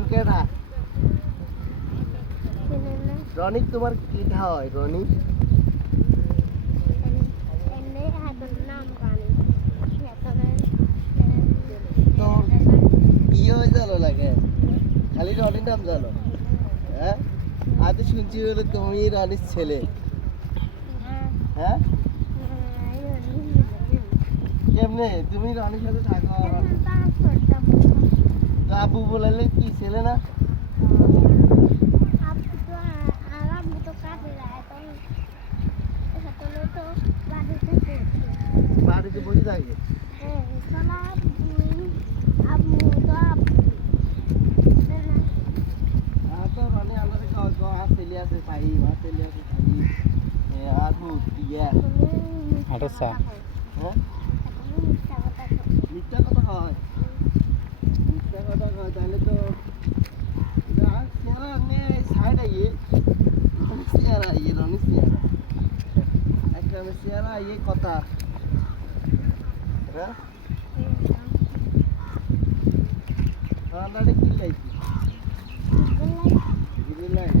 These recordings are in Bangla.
নাম কেডা রনি তোমার কি হয় রনি তোর ইয়ে জানো লাগে খালি রনির নাম জানো হ্যাঁ আজ শুনছি হলো তুমি রনির ছেলে হ্যাঁ কেমনে তুমি রনির সাথে থাকো তো আবু বলালে কি ছেলে না বাড়িতে বসে থাকে তো রনি আমাদের ছেলে আছে ভাই ছেলে আছে ভাই আর দিয়া আটসা হ্যাঁ মিথ্যা কথা হয় মিথ্যা কথা হয় তাহলে তো চেহারা নিয়ে সাইড আইয়ে চেহারা আইয়ে রনি চেহারা একটা চেহারা আইয়ে কথা হ্যাঁ রান্নাটা কি লাইছি গ্রিল লাইট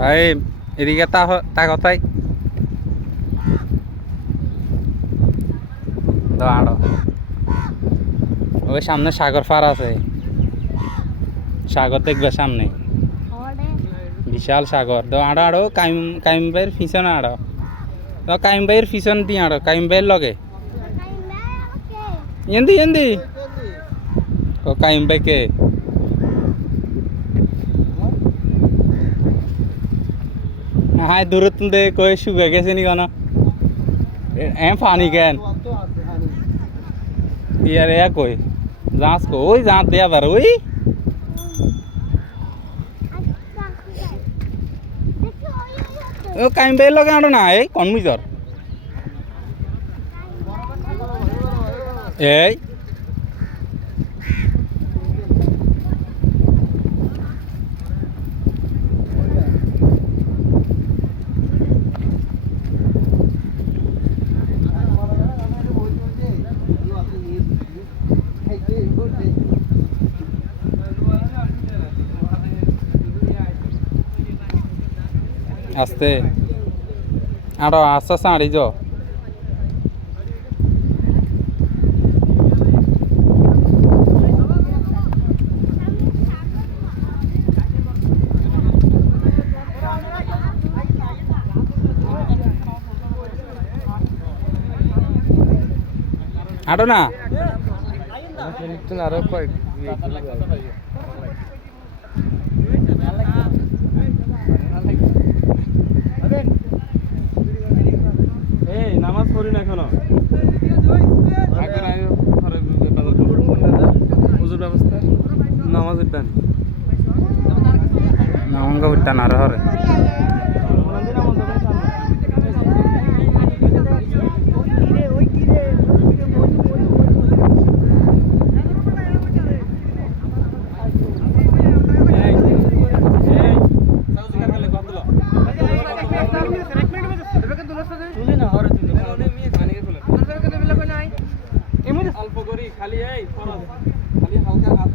ভাই এদিকে তা কথাই দাঁড়ো ওই সামনে সাগর পার আছে সাগর দেখবে সামনে বিশাল সাগর তো আড়ো আড়ো কাইম ভাইয়ের পিছনে আড়ো তো কাইম ভাইয়ের পিছন দিয়ে আড়ো কাইম ভাইয়ের লগে এন্দি এন্দি ও কাইম ভাই কে হ্যাঁ দূরে তুলতে কই শুয়ে গেছে নি কেন পানি কেন ইয়ার এ কই যাস কো ওই যাঁত দেয়া বার ওই ও কাইম ভাইয়ের লগে আড়ো না এই কনমিজর এই আস্তে আড়ো আস্তে আস্তে আড়ি যো আড়ো না আরো কয়েক এই নামাজ পড়ি না এখনো ব্যবস্থা নামাজের ডান নামাঙ্গা উঠতান আর হরে অল্প করি খালি এই খালি হালকা